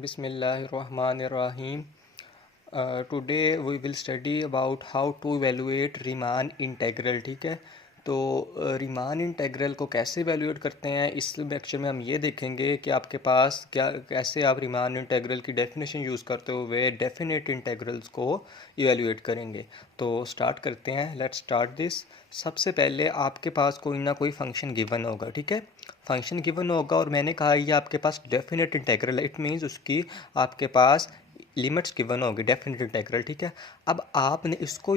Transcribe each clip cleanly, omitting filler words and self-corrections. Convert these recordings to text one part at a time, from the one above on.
Bismillahirrahmanirrahim. Today we will study about how to evaluate Riemann integral. ठीक है, तो Riemann integral को कैसे एवेल्यूएट करते हैं इस लेक्चर में हम ये देखेंगे कि आपके पास कैसे आप रीमान इंटेग्रल की डेफिनेशन यूज़ करते हुए डेफिनेट इंटेग्रल्स को इवेल्यूएट करेंगे. तो स्टार्ट करते हैं. Let's start this. सबसे पहले आपके पास कोई ना कोई फंक्शन गिवन होगा. ठीक है, फंक्शन गिवन होगा और मैंने कहा ये आपके पास डेफिनेट इंटेग्रल है. इट मीन्स उसकी आपके पास लिमिट्स गिवन होगी, डेफिनेट इंटेग्रल. ठीक है, अब आपने इसको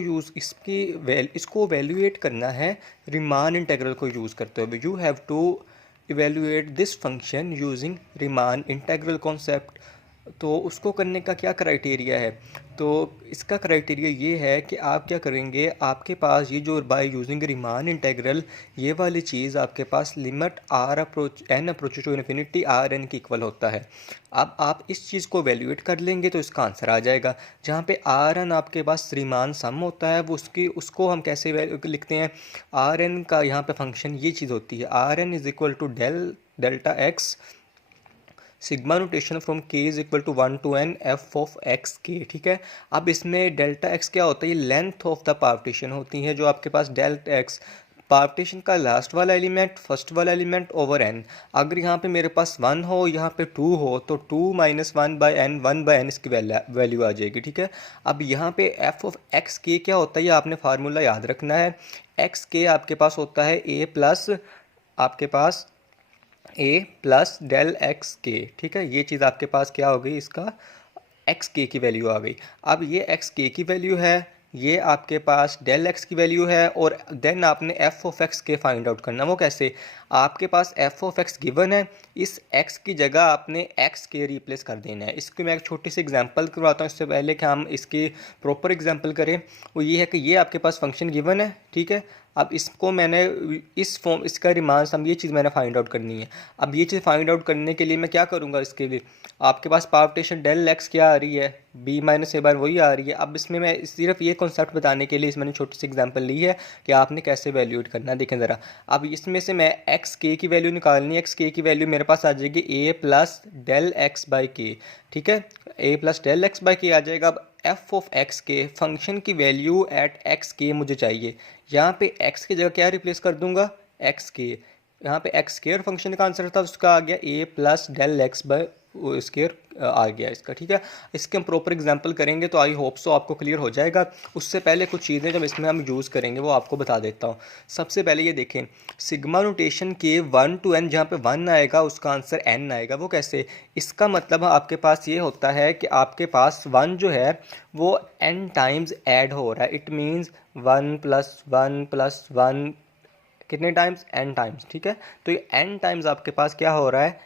वैल्यूएट करना है रीमान इंटेग्रल को यूज़ करते हुए. You have to evaluate this function using Riemann integral concept. तो उसको करने का क्या क्राइटेरिया है? तो इसका क्राइटेरिया ये है कि आप क्या करेंगे, आपके पास ये जो बाय यूजिंग रीमान इंटेग्रल ये वाली चीज़ आपके पास limit N approach to infinity R N की इक्वल होता है. अब आप इस चीज़ को वैल्यूएट कर लेंगे तो इसका आंसर आ जाएगा. जहाँ पे आर एन आपके पास रीमान सम होता है वो उसको हम कैसे लिखते हैं? आर एन का यहाँ पे फंक्शन ये चीज़ होती है, R N is equal to delta X sigma notation from K is equal to 1 to n F of x K. ठीक है, अब इसमें डेल्टा एक्स क्या होता है? ये लेंथ ऑफ द पार्टीशन होती है. जो आपके पास डेल्टा एक्स पार्टीशन का लास्ट वाला एलिमेंट फर्स्ट वाला एलिमेंट ओवर n. अगर यहाँ पे मेरे पास 1 हो, यहाँ पे 2 हो, तो 2 - 1/n 1/n इसकी वैल्यू आ जाएगी. ठीक है, अब यहाँ पे एफ ऑफ एक्स के क्या होता है ये आपने फार्मूला याद रखना है. एक्स के आपके पास होता है ए प्लस आपके पास ए प्लस डेल एक्स के. ठीक है, ये चीज़ आपके पास क्या हो गई, इसका एक्स के की वैल्यू आ गई. अब ये एक्स के की वैल्यू है, ये आपके पास डेल एक्स की वैल्यू है, और देन आपने एफ ऑफ एक्स के फाइंड आउट करना. वो कैसे? आपके पास एफ ऑफ एक्स गिवन है, इस एक्स की जगह आपने एक्स के रिप्लेस कर देना है. इसकी मैं एक छोटी सी एग्जांपल करवाता हूँ इससे पहले कि हम इसकी प्रॉपर एग्जांपल करें. वो ये है कि ये आपके पास फंक्शन गिवन है. ठीक है, अब इसको मैंने इसका रीमान सम ये चीज़ मैंने फाइंड आउट करनी है. अब ये चीज़ फाइंड आउट करने के लिए मैं क्या करूँगा? इसके लिए आपके पास पार्टीशन डेल एक्स क्या आ रही है, बी माइनस ए बार वही आ रही है. अब इसमें मैं सिर्फ ये कॉन्सेप्ट बताने के लिए इसमें मैंने छोटी सी एग्जांपल ली है कि आपने कैसे वैल्यूएट करना है. देखें ज़रा, अब इसमें से मैं एक्स के की वैल्यू निकालनी है. एक्स के की वैल्यू मेरे पास आ जाएगी ए प्लस डेल एक्स बाई के. ठीक है, ए प्लस डेल एक्स बाई के आ जाएगा. अब एफ ऑफ एक्स के फंक्शन की वैल्यू एट एक्स के मुझे चाहिए. यहाँ पे एक्स की जगह क्या रिप्लेस कर दूंगा? X K. यहाँ पे एक्स स्केयर फंक्शन का आंसर था, उसका आ गया A plus del X by square आ गया इसका. ठीक है, इसके हम प्रॉपर एग्जांपल करेंगे तो आई होप सो आपको क्लियर हो जाएगा. उससे पहले कुछ चीज़ें जब इसमें हम यूज़ करेंगे वो आपको बता देता हूँ. सबसे पहले ये देखें, sigma notation k 1 to n जहाँ पे 1 आएगा उसका आंसर n आएगा. वो कैसे? इसका मतलब आपके पास ये होता है कि आपके पास 1 जो है वो n टाइम्स ऐड हो रहा है. इट मीन्स 1 + 1 + 1 कितने टाइम्स? n times. ठीक है, तो ये n टाइम्स आपके पास क्या हो रहा है?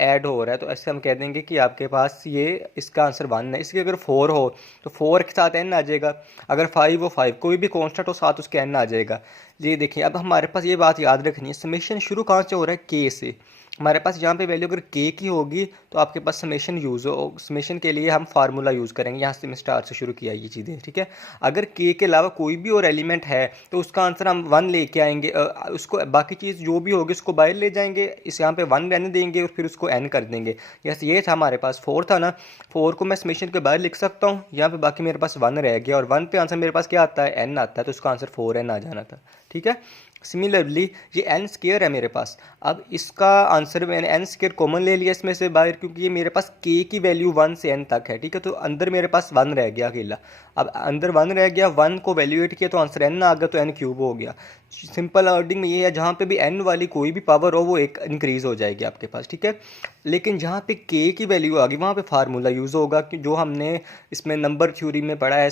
ऐड हो रहा है. तो ऐसे हम कह देंगे कि आपके पास ये इसका आंसर 1 है. इसकी अगर 4 हो तो 4 के साथ n आ जाएगा. अगर 5 हो 5, कोई भी कॉन्स्टेंट हो साथ उसके n आ जाएगा. ये देखिए, अब हमारे पास ये बात याद रखनी है, समेशन शुरू कहाँ से हो रहा है? k से. हमारे पास यहाँ पे वैल्यू अगर k की होगी तो आपके पास समेशन यूज़ हो. समेशन के लिए हम फार्मूला यूज़ करेंगे, यहाँ से मैं स्टार से शुरू किया ये चीज़ें. ठीक है, अगर k के अलावा कोई भी और एलिमेंट है तो उसका आंसर हम 1 लेके आएंगे. उसको बाकी चीज़ जो भी होगी उसको बाहर ले जाएंगे, इस यहाँ पे 1 रहने देंगे और फिर उसको n कर देंगे. यस, ये था हमारे पास 4 था ना. 4 को मैं समेशन के बाहर लिख सकता हूँ, यहाँ पे बाकी मेरे पास 1 रह गया, और 1 पे आंसर मेरे पास क्या आता है? n आता है. तो उसका आंसर 4n आ जाना था. ठीक है, सिमिलरली ये n स्केयर है मेरे पास. अब इसका आंसर मैंने n स्केयर कॉमन ले लिया इसमें से बाहर, क्योंकि ये मेरे पास k की वैल्यू 1 से n तक है. ठीक है, तो अंदर मेरे पास 1 रह गया अकेला. अब अंदर 1 रह गया, 1 को वैल्यूएट किया तो आंसर n आ गया, तो n क्यूब हो गया. सिंपल वर्डिंग में ये है, जहाँ पे भी n वाली कोई भी पावर हो वो एक इंक्रीज़ हो जाएगी आपके पास. ठीक है, लेकिन जहाँ पे k की वैल्यू आ गई वहाँ पे फार्मूला यूज़ होगा कि जो हमने इसमें नंबर थ्योरी में पढ़ा है.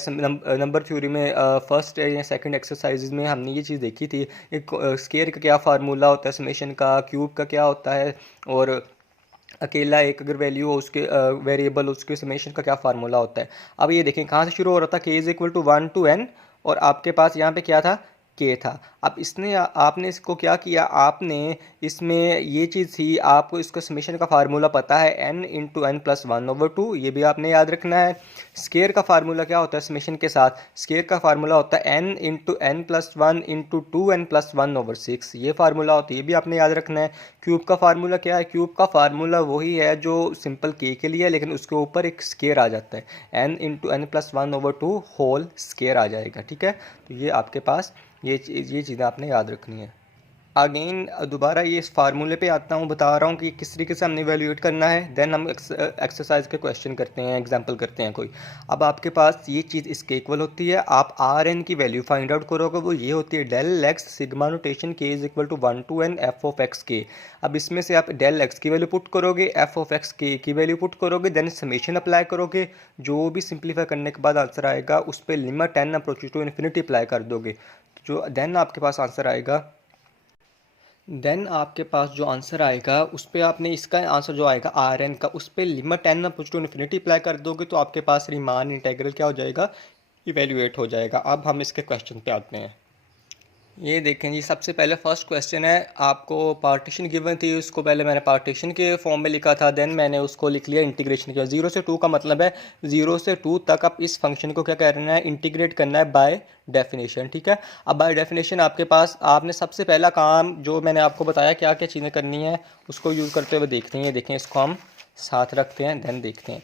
नंबर थ्योरी में फर्स्ट या सेकंड एक्सरसाइज में हमने ये चीज़ देखी थी. एक स्केयर का क्या फार्मूला होता है, समेशन का, क्यूब का क्या होता है, और अकेला एक अगर वैल्यू हो उसके वेरिएबल उसके समेशन का क्या फार्मूला होता है. अब ये देखें कहाँ से शुरू हो रहा था, k = 1 to n, और आपके पास यहाँ पे क्या था? के था। अब इसने आपने इसको क्या किया, आपने इसमें ये चीज़ थी, आपको इसको समेशन का फार्मूला पता है n into N plus one over two, ये भी आपने याद रखना है। स्केयर का फार्मूला क्या होता है समेशन के साथ, स्केयर का फार्मूला होता है n into N plus one into two n plus one over six, ये फार्मूला होता है, ये भी आपने याद रखना है। क्यूब का फार्मूला क्या है, क्यूब का फार्मूला वही है जो सिंपल के लिए है, लेकिन उसके ऊपर एक स्केयर आ जाता है, n into N plus one over two whole square आ जाएगा। ठीक है, तो ये आपके पास ये चीज़ें आपने याद रखनी है। अगेन दोबारा ये इस फार्मूले पे आता हूँ, बता रहा हूँ कि किस तरीके से हमने इवेल्यूएट करना है, देन हम एक्सरसाइज के क्वेश्चन करते हैं, एग्जांपल करते हैं कोई। अब आपके पास ये चीज़ इसके इक्वल होती है, आप आर एन की वैल्यू फाइंड आउट करोगे, वो ये होती है डेल एक्स सिग्मा नोटेशन के is equal to 1 to n F of x k. अब इसमें से आप डेल एक्स की वैल्यू पुट करोगे, एफ ऑफ एक्स के की वैल्यू पुट करोगे, देन समेशन अप्लाई करोगे, जो भी सिंप्लीफाई करने के बाद आंसर आएगा उस पर limit n approaches to infinity apply कर दोगे, जो देन आपके पास आंसर आएगा। देन आपके पास जो आंसर आएगा उस पर आपने इसका आंसर जो आएगा आर एन का, उस पर limit N approach to infinity apply कर दोगे, तो आपके पास रीमान इंटीग्रल क्या हो जाएगा, इवेल्युएट हो जाएगा। अब हम इसके क्वेश्चन पे आते हैं। ये देखें जी, सबसे पहले फर्स्ट क्वेश्चन है, आपको पार्टीशन गिवन थी, उसको पहले मैंने पार्टीशन के फॉर्म में लिखा था, देन मैंने उसको लिख लिया इंटीग्रेशन किया। 0 से 2 का मतलब है 0 से 2 तक आप इस फंक्शन को क्या करना है, इंटीग्रेट करना है बाय डेफिनेशन। ठीक है, अब बाय डेफिनेशन आपके पास आपने सबसे पहला काम जो मैंने आपको बताया क्या क्या चीज़ें करनी है उसको यूज़ करते हुए देखते हैं। देखें, इसको हम साथ रखते हैं, देन देखते हैं।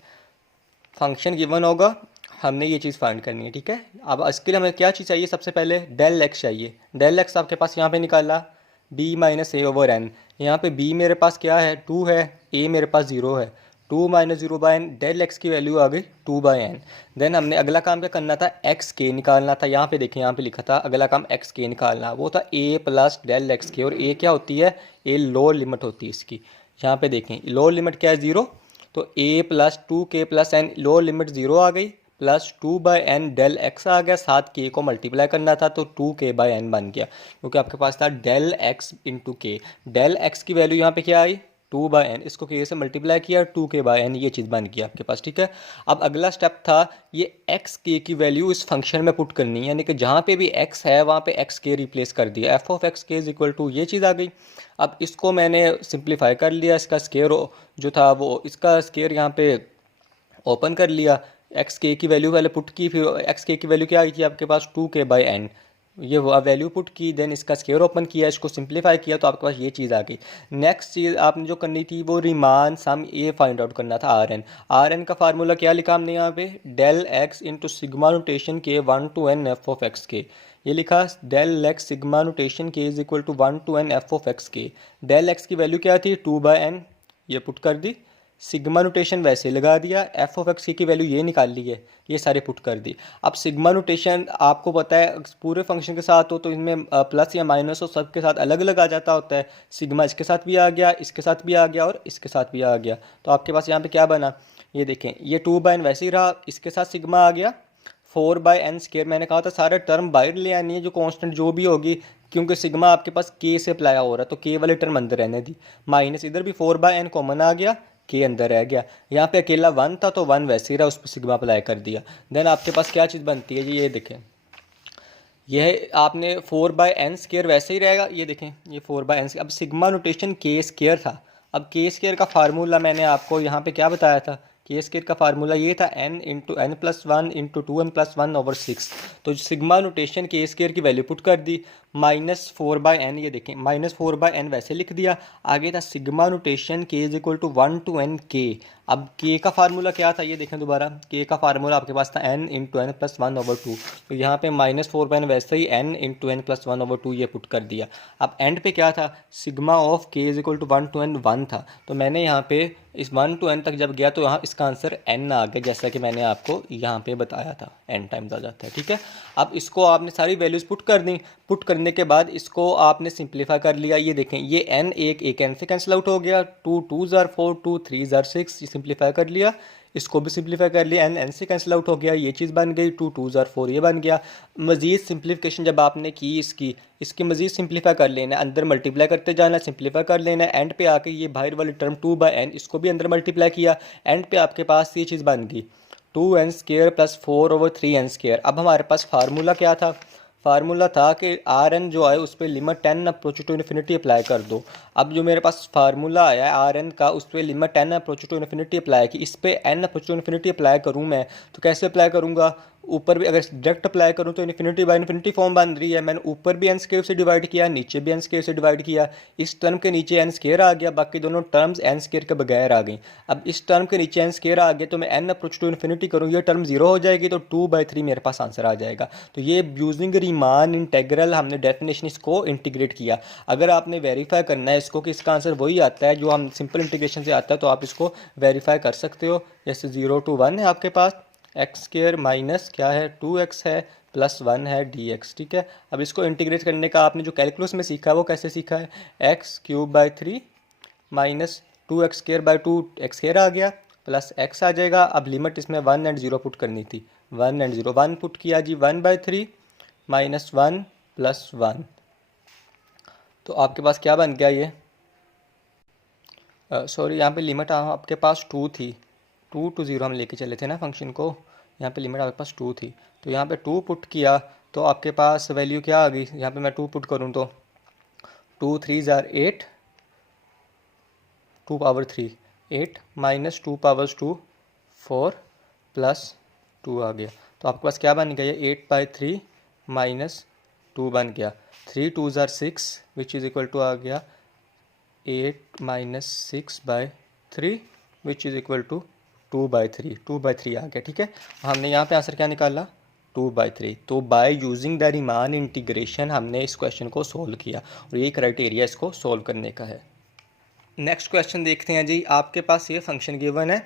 फंक्शन गिवन होगा, हमने ये चीज़ फाइंड करनी है। ठीक है, अब इसके लिए हमें क्या चीज़ चाहिए, सबसे पहले डेल एक्स चाहिए। डेल एक्स आपके पास यहाँ पे निकाला b माइनस ए ओवर एन, यहाँ पे b मेरे पास क्या है 2 है, a मेरे पास 0 है, 2 minus 0 by n, del x की वैल्यू आ गई 2 बाय एन। देन हमने अगला काम क्या करना था, एक्स के निकालना था। यहाँ पे देखें, यहाँ पे लिखा था अगला काम एक्स के निकालना, वो था a प्लस डेल एक्स के, और a क्या होती है, a लोअर लिमिट होती है इसकी। यहाँ पे देखें लोअर लिमिट क्या है 0, तो a plus 2k plus N, lower limit 0 आ गई, plus 2 by N del X आ गया, साथ के को मल्टीप्लाई करना था तो 2k बाई एन बन गया, क्योंकि आपके पास था डेल एक्स इंटू के। डेल एक्स की वैल्यू यहाँ पे क्या आई 2 बाई एन, इसको के से मल्टीप्लाई किया 2k बाई एन, ये चीज़ बन गई आपके पास। ठीक है, अब अगला स्टेप था ये एक्स के की वैल्यू इस फंक्शन में पुट करनी है, यानी कि जहाँ पे भी एक्स है वहाँ पे एक्स के रिप्लेस कर दिया, एफ ऑफ एक्स के इज इक्वल टू, ये चीज़ आ गई। अब इसको मैंने सिंप्लीफाई कर लिया, इसका स्केयर जो था वो इसका स्केयर यहाँ पे ओपन कर लिया, एक्स के की वैल्यू पहले पुट की, फिर एक्स के की वैल्यू क्या आई थी आपके पास 2k बाई एन, ये वैल्यू पुट की, देन इसका स्केयर ओपन किया, इसको सिंप्लीफाई किया, तो आपके पास ये चीज़ आ गई। नेक्स्ट चीज़ आपने जो करनी थी वो Riemann sum a find out करना था आर एन। आर एन का फार्मूला क्या लिखा हमने यहाँ पे, del x into sigma notation k 1 to n F of x k, ये लिखा डेल एक्स सिग्मा नोटेशन के is equal to 1 to n F of x के। डेल एक्स की वैल्यू क्या थी 2 बाई एन, ये पुट कर दी, सिग्मा नोटेशन वैसे लगा दिया, एफ ऑफ एक्स की वैल्यू ये निकाल ली है, ये सारे पुट कर दी। अब सिग्मा नोटेशन आपको पता है पूरे फंक्शन के साथ हो तो इनमें प्लस या माइनस हो, सबके साथ अलग अलग आ जाता होता है। सिग्मा इसके साथ भी आ गया, इसके साथ भी आ गया और इसके साथ भी आ गया, तो आपके पास यहाँ पे क्या बना, ये देखें, ये 2 बाई एन वैसे ही रहा, इसके साथ सिग्मा आ गया, 4 बाई एन स्केयर, मैंने कहा था सारे टर्म बाहर ले आनी है, जो कांस्टेंट जो भी होगी, क्योंकि सिग्मा आपके पास के से अप्लाई हो रहा है तो के वाले टर्म अंदर रहने दी, माइनस इधर भी 4 बाई एन कॉमन आ गया, के अंदर रह गया, यहाँ पे अकेला 1 था तो 1 वैसे ही रहा, उस पर सिग्मा अप्लाई कर दिया। देन आपके पास क्या चीज़ बनती है जी, ये देखें, यह आपने 4 बाई एन स्केयर वैसे ही रहेगा, ये देखें ये 4 बाई एन, अब सिग्मा नोटेशन के स्केयर था। अब के स्केयर का फार्मूला मैंने आपको यहाँ पे क्या बताया था, के स्केयर का फार्मूला ये था n into N plus one into 2n plus one over 6। तो सिग्मा नोटेशन के स्केयर की वैल्यू पुट कर दी, -4 बाई एन, ये देखें -4 बाई एन वैसे लिख दिया, आगे था सिग्मा नोटेशन के is equal to 1 to n के। अब के का फार्मूला क्या था, ये देखें दोबारा, के का फार्मूला आपके पास था n into N plus one over 2, तो यहाँ पे -4 बाई एन वैसे ही n into N plus one over 2 ये पुट कर दिया। अब एंड पे क्या था, sigma of k is equal to 1 to n 1 था, तो मैंने यहाँ पे इस 1 to n तक जब गया तो यहाँ इसका आंसर n आ गया, जैसा कि मैंने आपको यहाँ पे बताया था n टाइम्स आ जाता है। ठीक है, अब इसको आपने सारी वैल्यूज़ पुट कर दी, पुट करने के बाद इसको आपने सिंप्लीफाई कर लिया, ये देखें ये n एक n से कैंसिल आउट हो गया, 2 2s are 4, 2 3s are 6, simplify कर लिया, इसको भी सिंप्लीफाई कर लिया, n से कैंसिल आउट हो गया, ये चीज़ बन गई, 2 2s are 4 ये बन गया। मज़ीद सिंप्लीफिकेशन जब आपने की इसकी मज़ीद सिंप्लीफाई कर लेना, अंदर मल्टीप्लाई करते जाना, सिंप्लीफाई कर लेना, एंड पे आके ये बाहर वाली टर्म 2 बाई एन इसको भी अंदर मल्टीप्लाई किया, एंड पे आपके पास ये चीज़ बन गई 2n square plus 4 over 3n square. अब हमारे पास फार्मूला क्या था, फार्मूला था कि आर एन जो है उस पर limit 10 approach to infinity apply कर दो। अब जो मेरे पास फार्मूला आया है आर एन का, उस पर limit 10 approach to infinity apply की, इस पर n approach to infinity apply करूँ मैं तो कैसे अप्लाई करूँगा? ऊपर भी अगर डायरेक्ट अप्लाई करूँ तो इन्फिनिटी बाय इन्फिनिटी फॉर्म बन रही है। मैंने ऊपर भी एन स्क्वायर से डिवाइड किया, नीचे भी एन स्क्वायर से डिवाइड किया। इस टर्म के नीचे एन स्क्वायर आ गया, बाकी दोनों टर्म्स एन स्क्वायर के बगैर आ गई। अब इस टर्म के नीचे एन स्क्वायर आ गया तो मैं एन अप्रोच टू इन्फिनिटी करूँ, ये टर्म जीरो हो जाएगी तो 2/3 मेरे पास आंसर आ जाएगा। तो ये यूजिंग रीमान इंटेग्रल हमने डेफिनेशन इसको इंटीग्रेट किया। अगर आपने वेरीफाई करना है इसको कि इसका आंसर वही आता है जो हम सिंपल इंटीग्रेशन से आता है, तो आप इसको वेरीफाई कर सकते हो। जैसे 0 to 1 है आपके पास, एक्स स्क्वायर माइनस क्या है 2x है प्लस 1 है dx, ठीक है। अब इसको इंटीग्रेट करने का आपने जो कैलकुलस में सीखा है वो कैसे सीखा है? x³/3 minus 2x²/2 x square आ गया प्लस x आ जाएगा। अब लिमिट इसमें 1 और 0 पुट करनी थी, 1 और 0, 1 पुट किया जी, 1/3 माइनस 1 प्लस 1, तो आपके पास क्या बन गया ये? सॉरी यहाँ पे लिमिट आपके पास 2 थी, 2 to 0 हम लेके चले थे ना फंक्शन को, यहाँ पे लिमिट आपके पास 2 थी, तो यहाँ पे 2 पुट किया तो आपके पास वैल्यू क्या आ गई? यहाँ पे मैं 2 पुट करूँ तो 2 3 ज़ार 8, 2 पावर 3 8 माइनस 2 पावर्स 2 4 प्लस 2 आ गया। तो आपके पास क्या बन गया? ये 8/3 माइनस 2 बन गया। 3 2 ज़ार 6 विच इज़ इक्वल टू आ गया 8 minus 6/3 which is equal to 2/3, 2/3 आ गया, ठीक है। हमने यहाँ पे आंसर क्या निकाला? 2/3। तो by using the Riemann integration हमने इस क्वेश्चन को सोल्व किया और ये क्राइटेरिया इसको सोल्व करने का है। नेक्स्ट क्वेश्चन देखते हैं जी। आपके पास ये फंक्शन गिवन है,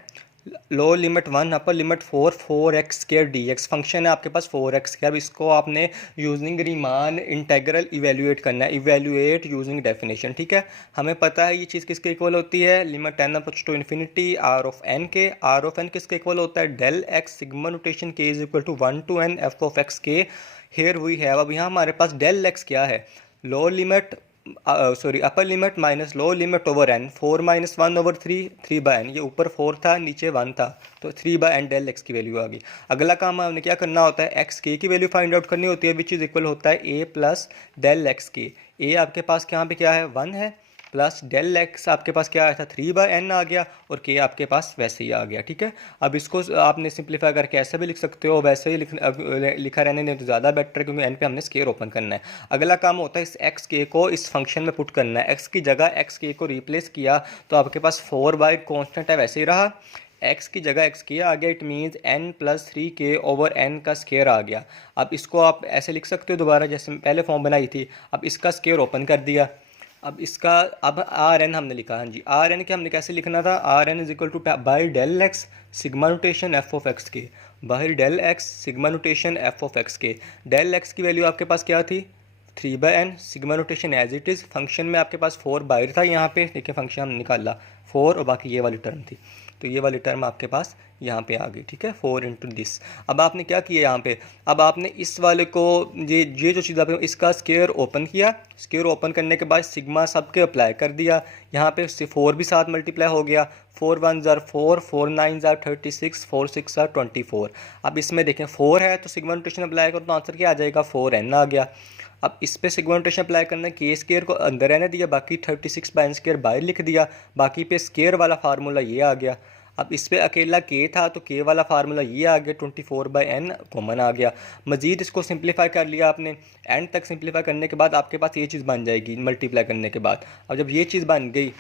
low limit 1 upper limit 4x² dx function है आपके पास 4x का। अब इसको आपने यूजिंग रीमान इंटेग्रल इवेल्युएट करना है, इवेल्युएट यूजिंग डेफिनेशन, ठीक है। हमें पता है ये चीज़ किसके इक्वल होती है? Limit 10 approach to infinity R of N K. R of N किसके इक्वल होता है? डेल एक्स सिग्मा नोटेशन के is equal to 1 to n F of x K. Here we have, अब यहाँ हमारे पास डेल एक्स क्या है? Low limit upper limit minus low limit over N, 4 minus 1 over 3, 3/n। ये ऊपर 4 था नीचे 1 था तो 3/n डेल एक्स की वैल्यू आ गई। अगला काम हमने क्या करना होता है? एक्स के की वैल्यू फाइंड आउट करनी होती है विच इज़ इक्वल होता है a प्लस डेल एक्स के। ए आपके पास यहाँ पे क्या है? 1 है, प्लस डेल एक्स आपके पास क्या आया था? 3/n आ गया और के आपके पास वैसे ही आ गया, ठीक है। अब इसको आपने सिंप्लीफाई करके ऐसे भी लिख सकते हो, वैसे ही लिखा रहने दें तो ज़्यादा बेटर है क्योंकि एन पे हमने स्केयर ओपन करना है। अगला काम होता है इस एक्स के को इस फंक्शन में पुट करना है। एक्स की जगह एक्स के को रिप्लेस किया तो आपके पास 4 कॉन्स्टेंट है वैसे ही रहा, एक्स की जगह एक्स के आ गया, it means n plus 3k over n का स्केयर आ गया। अब इसको आप ऐसे लिख सकते हो दोबारा जैसे पहले फॉर्म बनाई थी। अब इसका स्केयर ओपन कर दिया, अब इसका अब आर एन हमने लिखा, हाँ जी। आर एन के हमने कैसे लिखना था? R N is equal to by del x sigma notation F of x K, by del x sigma notation F of x के। डेल एक्स की वैल्यू आपके पास क्या थी? 3/n, sigma notation as it is. Function में आपके पास 4 बाहर था यहाँ पे, देखिए फंक्शन हमने निकाला 4 और बाकी ये वाली टर्म थी, तो ये वाली टर्म आपके पास यहाँ पे आ गई, ठीक है, 4 इंटू दिस। अब आपने क्या किया यहाँ पे? अब आपने इस वाले को ये जो चीज़ आपने इसका स्केयर ओपन किया, स्केयर ओपन करने के बाद सिग्मा सब के अप्लाई कर दिया। यहाँ पे 4 भी साथ मल्टीप्लाई हो गया, 4 1 ज़ार 4, 4 9 ज़ार 36, 4 6 ज़ार 24। अब इसमें देखें 4 है तो सिग्मा नोटेशन अप्लाई करो तो आंसर क्या आ जाएगा? 4n आ गया। अब इस पे सिग्मा नोटेशन अप्लाई करना है, के स्केयर को अंदर रहने दिया, बाकी 36/n² बाहर लिख दिया, बाकी पे स्केयर वाला फार्मूला ये आ गया। अब इस पे अकेला के था तो के वाला फार्मूला ये आ गया, 24/n कॉमन आ गया। मज़ीद इसको सिंप्लीफाई कर लिया आपने, एंड तक सिंप्लीफाई करने के बाद आपके पास ये चीज़ बन जाएगी मल्टीप्लाई करने के बाद। अब जब ये चीज़ बन गई,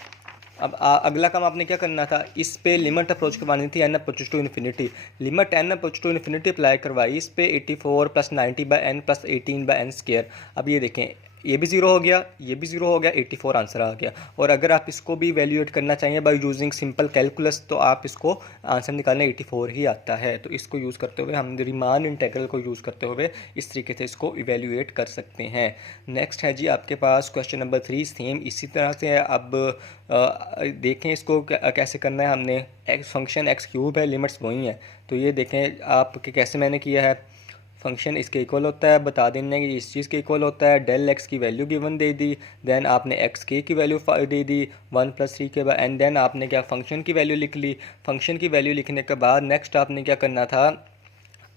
अब अगला काम आपने क्या करना था? इस पे लिमिट अप्रोच करवानी थी, n approach to infinity. Limit N approach to infinity apply करवाई, इस पे 84 प्लस 90/n प्लस 18/n²। अब ये देखें ये भी ज़ीरो हो गया, ये भी ज़ीरो हो गया, 84 आंसर आ गया। और अगर आप इसको भी वैल्यूएट करना चाहिए बाय यूजिंग सिंपल कैलकुलस तो आप इसको आंसर निकालना 84 ही आता है। तो इसको यूज़ करते हुए हम रीमान इंटेग्रल को यूज़ करते हुए इस तरीके से इसको इवेल्यूएट कर सकते हैं। नेक्स्ट है जी आपके पास क्वेश्चन नंबर 3, सेम इसी तरह से है। अब देखें इसको कैसे करना है। हमने फंक्शन x³ है, लिमिट्स वही हैं, तो ये देखें आप कि कैसे मैंने किया है। फंक्शन इसके इक्वल होता है, बता देने कि इस चीज़ के इक्वल होता है, डेल एक्स की वैल्यू गिवन दे दी, देन आपने एक्स के की वैल्यू दे दी 1 + 3 के बाद, एंड देन आपने क्या फंक्शन की वैल्यू लिख ली। फंक्शन की वैल्यू लिखने के बाद नेक्स्ट आपने क्या करना था?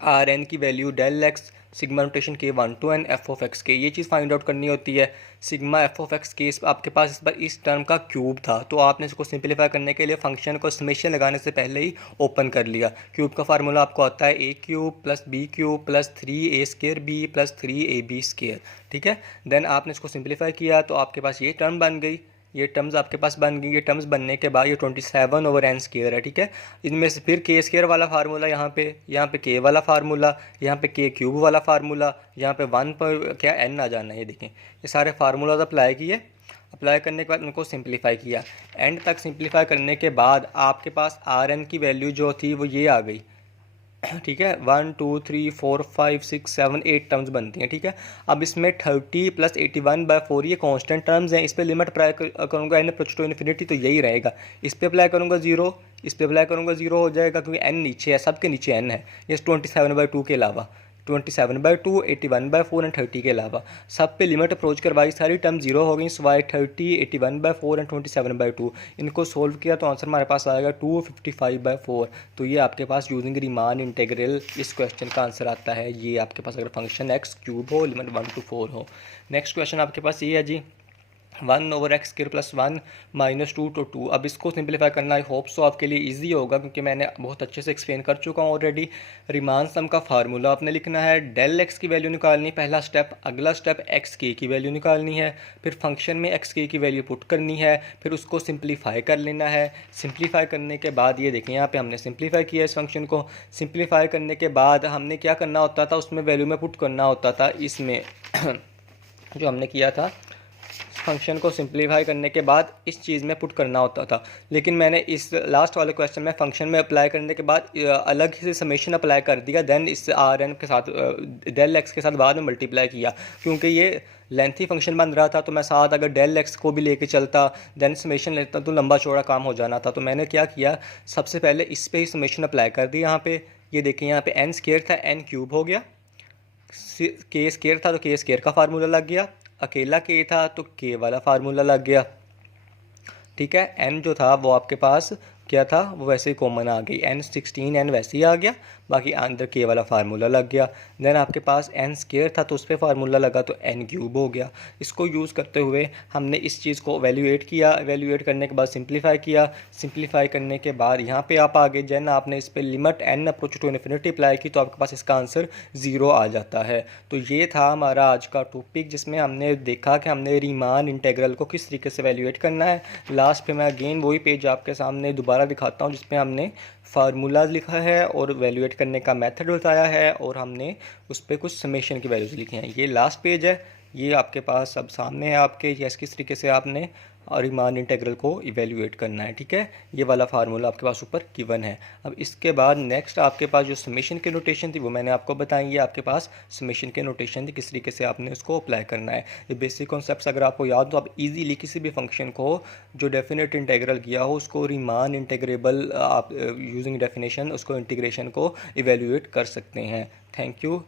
आर एन की value del x sigma notation K1 to n f of x k, ये चीज़ फाइंड आउट करनी होती है। सिग्मा एफ ऑफ एक्स के आपके पास इस बार इस टर्म का क्यूब था, तो आपने इसको सिंपलीफाई करने के लिए फंक्शन को समेशन लगाने से पहले ही ओपन कर लिया। क्यूब का फार्मूला आपको आता है A cube plus B cube plus 3a square B plus 3ab square, ठीक है। देन आपने इसको सिंपलीफाई किया तो आपके पास ये टर्म बन गई, ये टर्म्स आपके पास बन गई। ये टर्म्स बनने के बाद ये 27/n² है, ठीक है। इनमें से फिर के स्केयर वाला फार्मूला यहाँ पे के वाला फार्मूला, यहाँ पे के क्यूब वाला फार्मूला, यहाँ पे 1 पर क्या n आ जाना है, ये देखें। ये सारे फार्मूलाज अप्लाई किए, अप्लाई करने के बाद उनको सिंपलीफाई किया। एंड तक सिंपलीफाई करने के बाद आपके पास Rn की वैल्यू जो थी वो ये आ गई, ठीक है। 1 2 3 4 5 6 7 8 टर्म्स बनती हैं, ठीक है। अब इसमें 30 प्लस 81/4 ये कांस्टेंट टर्म्स हैं। इस पर लिमिट अप्लाई करूँगा n अप्रोच टू इन्फिनिटी, तो यही रहेगा। इस पर अप्लाई करूँगा 0, इस पर अप्लाई करूँगा 0 हो जाएगा, क्योंकि n नीचे है, सबके नीचे n है। ये 27/2 के अलावा 27/2, 81/4 एंड 30 के अलावा सब पे लिमिट अप्रोच करवाई, सारी टर्म 0 हो गई, सवाए 30, 81/4 एंड 27/2। इनको सोल्व किया तो आंसर हमारे पास आएगा 255/4। तो ये आपके पास यूजिंग रीमान इंटीग्रल इस क्वेश्चन का आंसर आता है। ये आपके पास अगर फंक्शन एक्स क्यूब हो, लिमिट 1 to 4 हो। नेक्स्ट क्वेश्चन आपके पास ये है जी, 1/x² + 1 - 2 to 2। अब इसको सिंपलीफाई करना आई होप सो आपके लिए इजी होगा, क्योंकि मैंने बहुत अच्छे से एक्सप्लेन कर चुका हूँ ऑलरेडी। रीमान सम का फार्मूला आपने लिखना है, डेल एक्स की वैल्यू निकालनी पहला स्टेप, अगला स्टेप एक्स के की वैल्यू निकालनी है, फिर फंक्शन में एक्स के की वैल्यू पुट करनी है, फिर उसको सिंपलीफाई कर लेना है। सिंपलीफाई करने के बाद ये देखें, यहाँ पे हमने सिंपलीफाई किया इस फंक्शन को। सिंपलीफाई करने के बाद हमने क्या करना होता था, उसमें वैल्यू में पुट करना होता था। इसमें जो हमने किया था, फंक्शन को सिंपलीफाई करने के बाद इस चीज़ में पुट करना होता था, लेकिन मैंने इस लास्ट वाले क्वेश्चन में फंक्शन में अप्लाई करने के बाद अलग से समेशन अप्लाई कर दिया, देन इस Rn के साथ डेल एक्स के साथ बाद में मल्टीप्लाई किया। क्योंकि ये लेंथी फंक्शन बन रहा था, तो मैं साथ अगर डेल एक्स को भी लेके चलता, देन समेशन लेता, तो लंबा चौड़ा काम हो जाना था। तो मैंने क्या किया, सबसे पहले इस पर ही समेशन अप्लाई कर दिया। यहाँ पे ये देखिए, यहाँ पे n² था, n क्यूब हो गया, k² था तो k² का फार्मूला लग गया, अकेला k था तो k वाला फार्मूला लग गया, ठीक है। n जो था वो आपके पास क्या था, वो वैसे ही कॉमन आ गई, n वैसे ही आ गया, बाकी अंदर k वाला फार्मूला लग गया। देन आपके पास n² था तो उस पर फार्मूला लगा तो n क्यूब हो गया। इसको यूज़ करते हुए हमने इस चीज़ को एवेल्यूएट किया, एवेल्यूएट करने के बाद सिंपलीफाई किया। सिंपलीफाई करने के बाद यहाँ पे आप आगे जन आपने इस पर limit n approach to infinity apply की, तो आपके पास इसका आंसर 0 आ जाता है। तो ये था हमारा आज का टॉपिक, जिसमें हमने देखा कि हमने रीमान इंटीग्रल को किस तरीके से एवेल्यूएट करना है। लास्ट पे मैं अगेन वही पेज आपके सामने दोबारा दिखाता हूँ, जिसमें हमने फार्मूलाज लिखा है और वैल्यूएट करने का मेथड बताया है, और हमने उस पर कुछ समेशन की वैल्यूज लिखी हैं। ये लास्ट पेज है, ये आपके पास सब सामने है आपके, यस किस तरीके से आपने रीमान इंटीग्रल को इवेल्यूएट करना है, ठीक है। ये वाला फार्मूला आपके पास ऊपर गिवन है। अब इसके बाद नेक्स्ट आपके पास जो समेशन की नोटेशन थी वो मैंने आपको बताई। ये आपके पास समेशन की नोटेशन थी, किस तरीके से आपने उसको अप्लाई करना है। ये बेसिक कॉन्सेप्ट्स अगर आपको याद हो, आप इजीली किसी भी फंक्शन को जो डेफिनेट इंटीग्रल किया हो उसको रीमान इंटीग्रेबल आप यूजिंग डेफिनेशन उसको इंटीग्रेशन को इवेल्यूएट कर सकते हैं। Thank you.